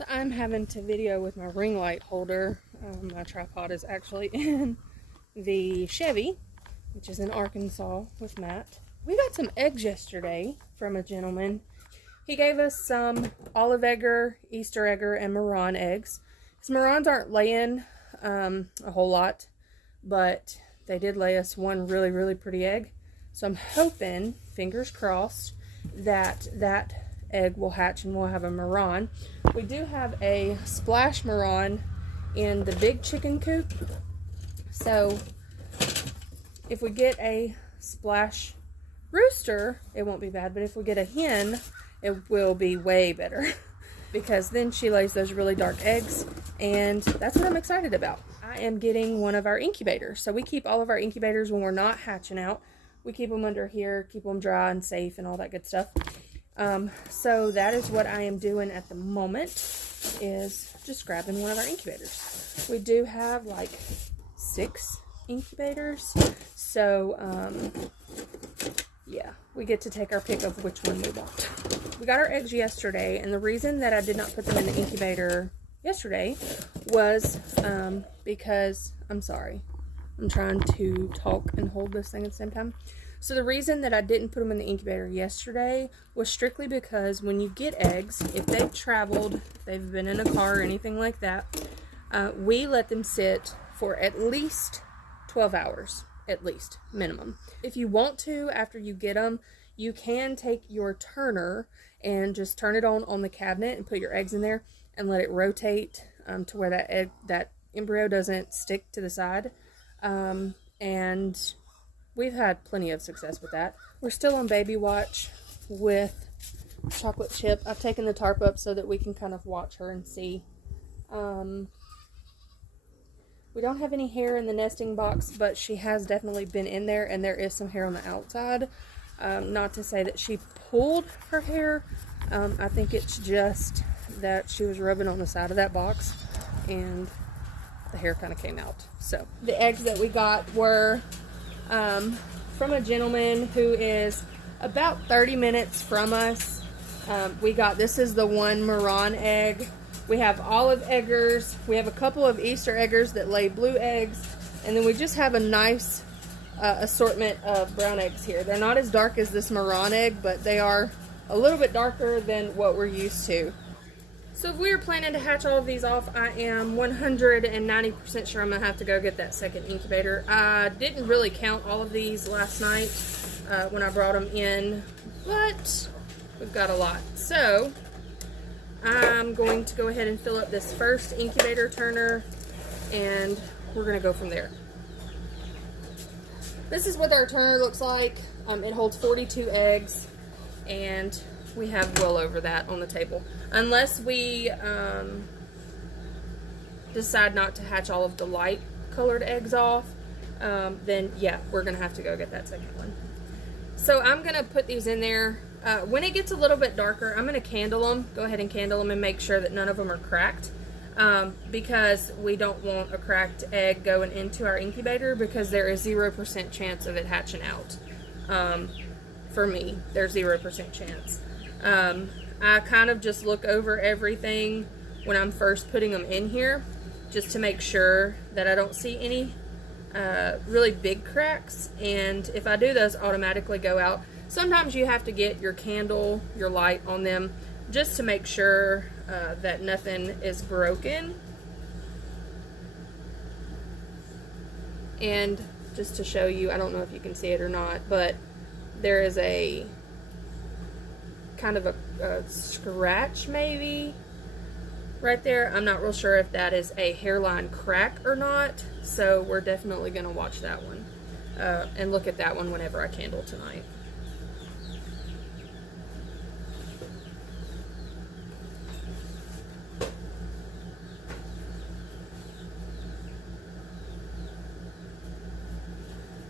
So I'm having to video with my ring light holder. My tripod is actually in the Chevy, which is in Arkansas with Matt. We got some eggs yesterday from a gentleman. He gave us some olive egger, Easter egger, and Marron eggs. His Marrons aren't laying a whole lot, but they did lay us one really, really pretty egg. So I'm hoping, fingers crossed, that egg will hatch and we'll have a Marron. We do have a splash Marron in the big chicken coop. So if we get a splash rooster, it won't be bad. But if we get a hen, it will be way better because then she lays those really dark eggs, and that's what I'm excited about. I am getting one of our incubators. So we keep all of our incubators when we're not hatching out. We keep them under here, keep them dry and safe and all that good stuff. So that is what I am doing at the moment, is just grabbing one of our incubators. We do have like 6 incubators. So, yeah, we get to take our pick of which one we want. We got our eggs yesterday, and the reason that I did not put them in the incubator yesterday was because, I'm sorry, I'm trying to talk and hold this thing at the same time. So the reason that I didn't put them in the incubator yesterday was strictly because when you get eggs, if they've traveled, if they've been in a car or anything like that, we let them sit for at least 12 hours, at least, minimum. If you want to, after you get them, you can take your turner and just turn it on the cabinet and put your eggs in there and let it rotate to where that embryo doesn't stick to the side. And we've had plenty of success with that. We're still on baby watch with chocolate chip. I've taken the tarp up so that we can kind of watch her and see. We don't have any hair in the nesting box, but she has definitely been in there, and there is some hair on the outside. Not to say that she pulled her hair. I think it's just that she was rubbing on the side of that box and the hair kind of came out. So the eggs that we got were from a gentleman who is about 30 minutes from us. This is the one Marron egg. We have olive eggers. We have a couple of Easter eggers that lay blue eggs. And then we just have a nice assortment of brown eggs here. They're not as dark as this Marron egg, but they are a little bit darker than what we're used to. So if we were planning to hatch all of these off, I am 190% sure I'm going to have to go get that second incubator. I didn't really count all of these last night when I brought them in, but we've got a lot. So I'm going to go ahead and fill up this first incubator turner, and we're going to go from there. This is what our turner looks like. It holds 42 eggs, and we have well over that on the table. Unless we decide not to hatch all of the light colored eggs off, then yeah, we're gonna have to go get that second one. So I'm gonna put these in there. When it gets a little bit darker, I'm gonna candle them. Go ahead and candle them and make sure that none of them are cracked, because we don't want a cracked egg going into our incubator, because there is 0% chance of it hatching out. For me, there's 0% chance. I kind of just look over everything when I'm first putting them in here, just to make sure that I don't see any really big cracks, and if I do, those automatically go out. Sometimes you have to get your candle, your light on them, just to make sure that nothing is broken. And just to show you, I don't know if you can see it or not, but there is a kind of a scratch maybe right there. I'm not real sure if that is a hairline crack or not, so we're definitely going to watch that one and look at that one whenever I candle tonight.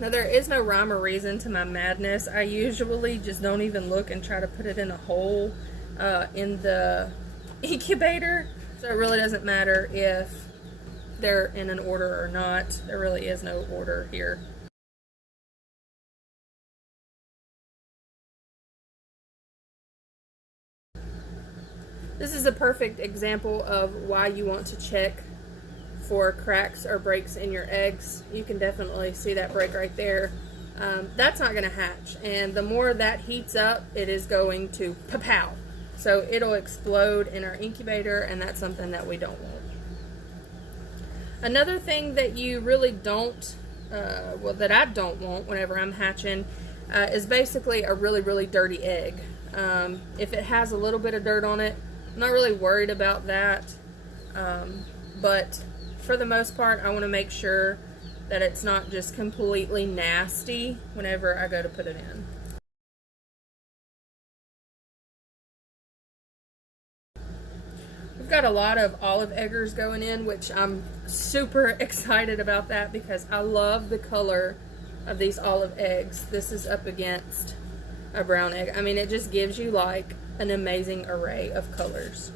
Now, there is no rhyme or reason to my madness. I usually just don't even look and try to put it in a hole in the incubator. So it really doesn't matter if they're in an order or not. There really is no order here. This is a perfect example of why you want to check for cracks or breaks in your eggs. You can definitely see that break right there. That's not going to hatch, and the more that heats up, it is going to pow. So it'll explode in our incubator, and that's something that we don't want. Another thing that you really don't, that I don't want whenever I'm hatching, is basically a really, really dirty egg. If it has a little bit of dirt on it, I'm not really worried about that, but for the most part, I want to make sure that it's not just completely nasty whenever I go to put it in. We've got a lot of olive eggers going in, which I'm super excited about that because I love the color of these olive eggs. This is up against a brown egg. I mean, it just gives you like an amazing array of colors.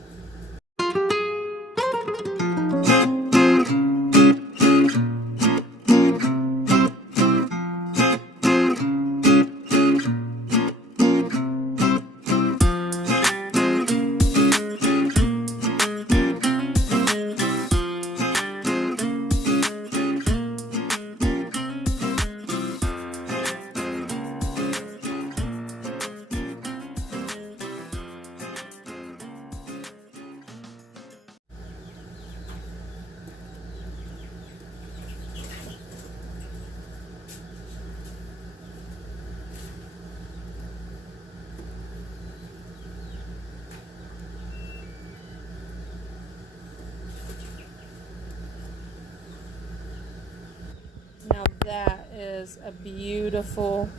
Now that is a beautiful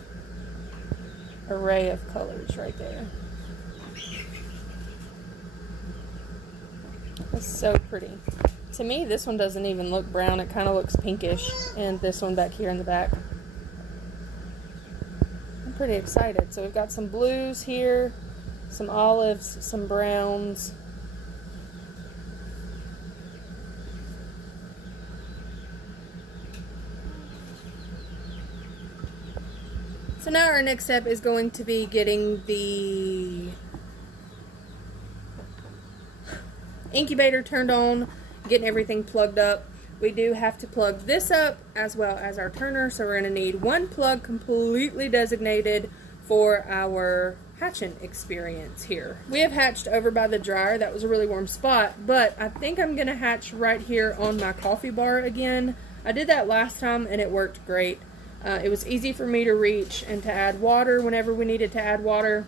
array of colors right there. It's so pretty. To me, this one doesn't even look brown. It kind of looks pinkish. And this one back here in the back. I'm pretty excited. So we've got some blues here, some olives, some browns. So now our next step is going to be getting the incubator turned on, getting everything plugged up. We do have to plug this up as well as our turner, so we're going to need one plug completely designated for our hatching experience here. We have hatched over by the dryer. That was a really warm spot, but I think I'm going to hatch right here on my coffee bar again. I did that last time and it worked great. It was easy for me to reach and to add water whenever we needed to add water.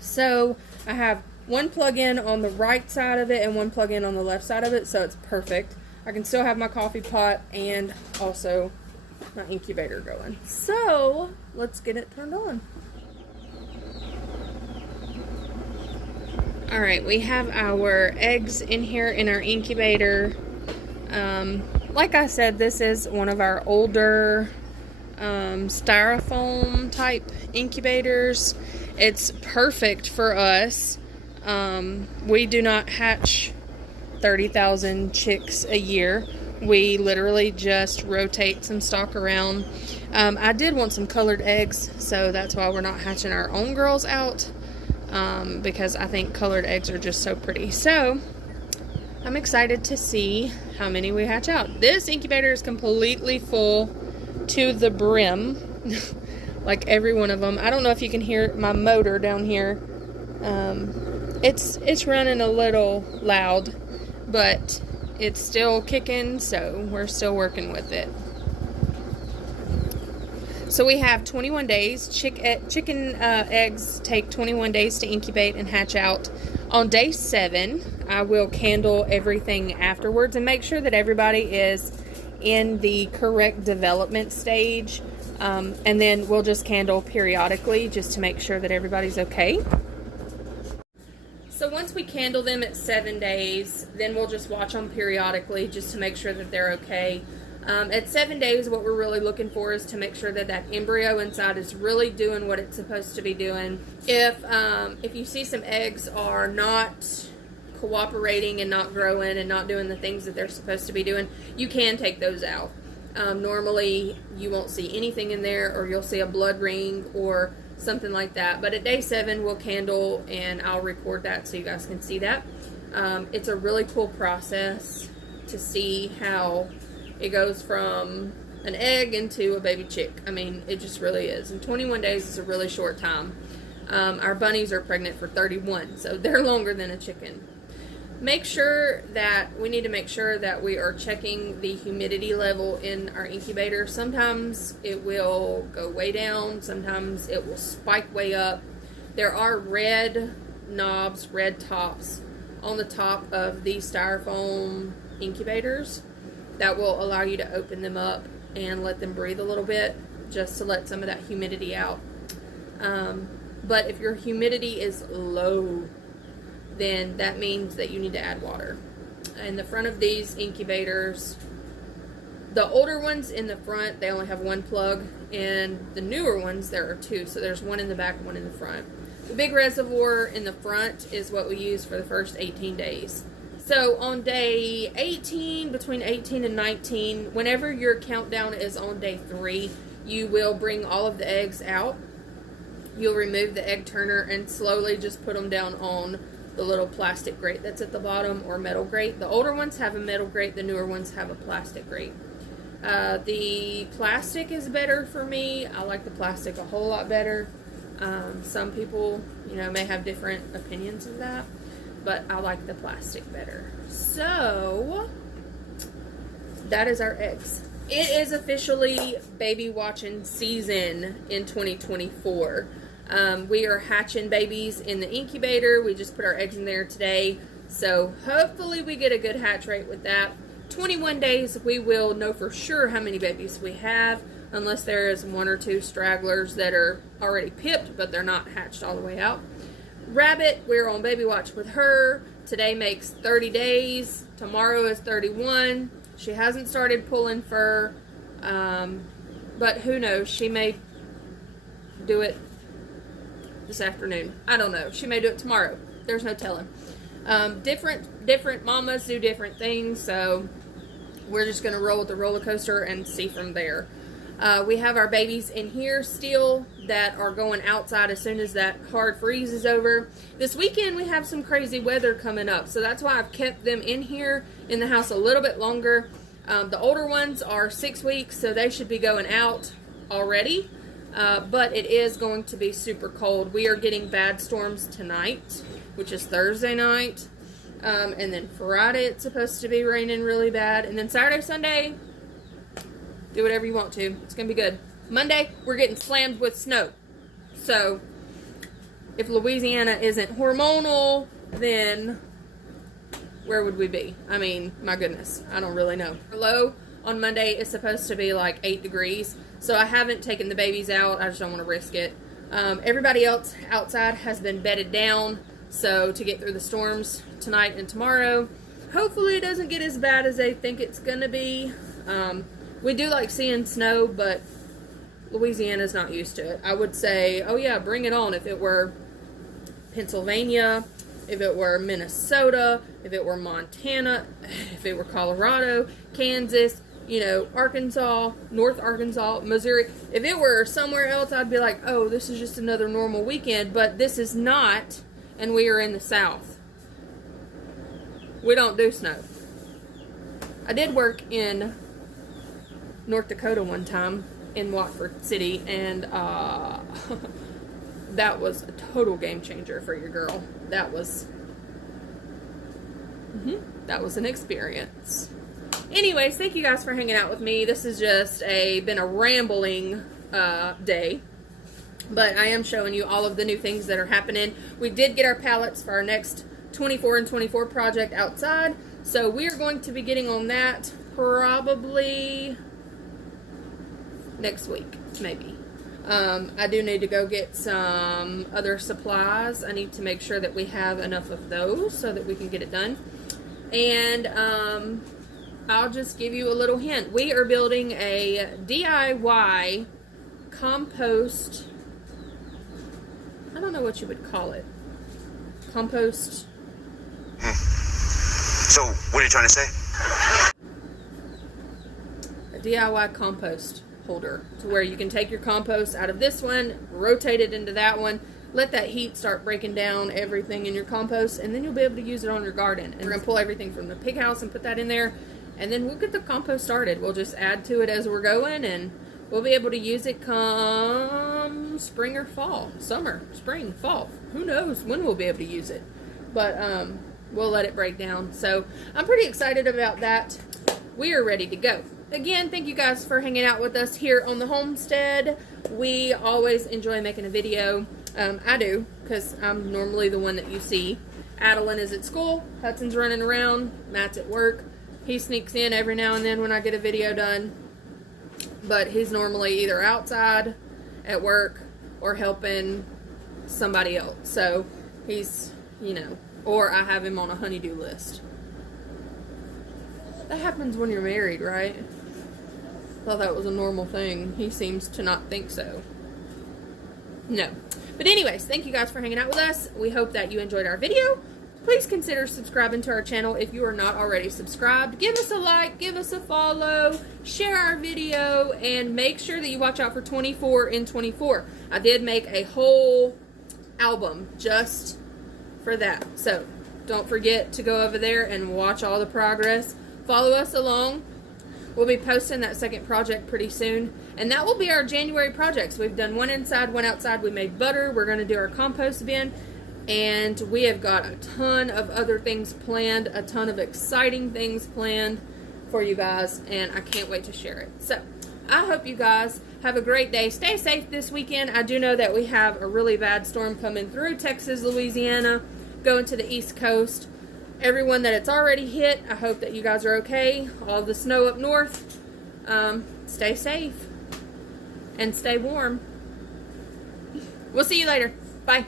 So I have one plug-in on the right side of it and one plug-in on the left side of it, so it's perfect. I can still have my coffee pot and also my incubator going. So let's get it turned on. Alright, we have our eggs in here in our incubator. Like I said, this is one of our older styrofoam type incubators. It's perfect for us. We do not hatch 30,000 chicks a year. We literally just rotate some stock around. I did want some colored eggs, so that's why we're not hatching our own girls out, because I think colored eggs are just so pretty. So I'm excited to see how many we hatch out. This incubator is completely full to the brim, like every one of them. I don't know if you can hear my motor down here. It's running a little loud, but it's still kicking, so we're still working with it. So we have 21 days. Chicken eggs take 21 days to incubate and hatch out. On day 7, I will candle everything afterwards and make sure that everybody is in the correct development stage, and then we'll just candle periodically just to make sure that everybody's okay. So once we candle them at 7 days, then we'll just watch them periodically just to make sure that they're okay. At 7 days, what we're really looking for is to make sure that that embryo inside is really doing what it's supposed to be doing. If you see some eggs are not cooperating and not growing and not doing the things that they're supposed to be doing, you can take those out. Normally you won't see anything in there, or you'll see a blood ring or something like that. But at day 7, we'll candle, and I'll record that so you guys can see that. It's a really cool process to see how it goes from an egg into a baby chick. I mean, it just really is. And 21 days is a really short time. Our bunnies are pregnant for 31, so they're longer than a chicken. We need to make sure that we are checking the humidity level in our incubator. Sometimes it will go way down, sometimes it will spike way up. There are red knobs, red tops on the top of these styrofoam incubators that will allow you to open them up and let them breathe a little bit, just to let some of that humidity out. But if your humidity is low, then that means that you need to add water. In the front of these incubators, the older ones in the front, they only have one plug, and the newer ones, there are 2. So there's one in the back, one in the front. The big reservoir in the front is what we use for the first 18 days. So on day 18, between 18 and 19, whenever your countdown is on day 3, you will bring all of the eggs out. You'll remove the egg turner and slowly just put them down on the little plastic grate that's at the bottom, or metal grate. The older ones have a metal grate, the newer ones have a plastic grate. The plastic is better for me. I like the plastic a whole lot better. Some people, may have different opinions of that, but I like the plastic better. So, that is our eggs. It is officially baby watching season in 2024. We are hatching babies in the incubator. We just put our eggs in there today. So hopefully we get a good hatch rate with that. 21 days, we will know for sure how many babies we have, unless there is 1 or 2 stragglers that are already pipped, but they're not hatched all the way out. Rabbit, we're on baby watch with her. Today makes 30 days. Tomorrow is 31. She hasn't started pulling fur, but who knows? She may do it this afternoon. I don't know. She may do it tomorrow. There's no telling. Different mamas do different things, so we're just going to roll with the roller coaster and see from there. We have our babies in here still that are going outside as soon as that hard freeze is over. This weekend we have some crazy weather coming up, so that's why I've kept them in here in the house a little bit longer. The older ones are 6 weeks, so they should be going out already. But it is going to be super cold. We are getting bad storms tonight, which is Thursday night. And then Friday it's supposed to be raining really bad. And then Saturday, Sunday, do whatever you want to. It's going to be good. Monday, we're getting slammed with snow. So, if Louisiana isn't hormonal, then where would we be? I mean, my goodness, I don't really know. Low on Monday is supposed to be like 8 degrees. So I haven't taken the babies out. I just don't want to risk it. Everybody else outside has been bedded down. So to get through the storms tonight and tomorrow, hopefully it doesn't get as bad as they think it's going to be. We do like seeing snow, but Louisiana's not used to it. I would say, oh yeah, bring it on if it were Pennsylvania, if it were Minnesota, if it were Montana, if it were Colorado, Kansas, Arkansas, North Arkansas, Missouri. If it were somewhere else, I'd be like, oh, this is just another normal weekend. But this is not, and we are in the South. We don't do snow. I did work in North Dakota one time in Watford City, and that was a total game changer for your girl. That was an experience. Anyways, thank you guys for hanging out with me. This has just been a rambling day, but I am showing you all of the new things that are happening. We did get our pallets for our next 24 and 24 project outside, so we are going to be getting on that probably next week, maybe. I do need to go get some other supplies. I need to make sure that we have enough of those so that we can get it done. And I'll just give you a little hint. We are building a DIY compost. I don't know what you would call it. Compost. So, what are you trying to say? A DIY compost. holder to where you can take your compost out of this one, rotate it into that one, let that heat start breaking down everything in your compost, and then you'll be able to use it on your garden. And we're going to pull everything from the pig house and put that in there, and then we'll get the compost started. We'll just add to it as we're going, and we'll be able to use it come spring or fall. Summer, spring, fall. Who knows when we'll be able to use it. But we'll let it break down. So I'm pretty excited about that. We are ready to go. Again, thank you guys for hanging out with us here on the homestead. We always enjoy making a video. I do, because I'm normally the one that you see. Adeline is at school, Hudson's running around, Matt's at work. He sneaks in every now and then when I get a video done. But he's normally either outside at work or helping somebody else. So he's, you know, or I have him on a honeydew list. That happens when you're married, right? Thought that was a normal thing. He seems to not think so. No. But anyways, thank you guys for hanging out with us. We hope that you enjoyed our video. Please consider subscribing to our channel if you are not already subscribed. Give us a like, give us a follow, share our video, and make sure that you watch out for 24 in 24. I did make a whole album just for that. So don't forget to go over there and watch all the progress. Follow us along. We'll be posting that second project pretty soon. And that will be our January projects. We've done one inside, one outside. We made butter. We're going to do our compost bin. And we have got a ton of other things planned. A ton of exciting things planned for you guys. And I can't wait to share it. So I hope you guys have a great day. Stay safe this weekend. I do know that we have a really bad storm coming through Texas, Louisiana, going to the East Coast. Everyone that it's already hit, I hope that you guys are okay. All the snow up north. Stay safe and stay warm. We'll see you later. Bye.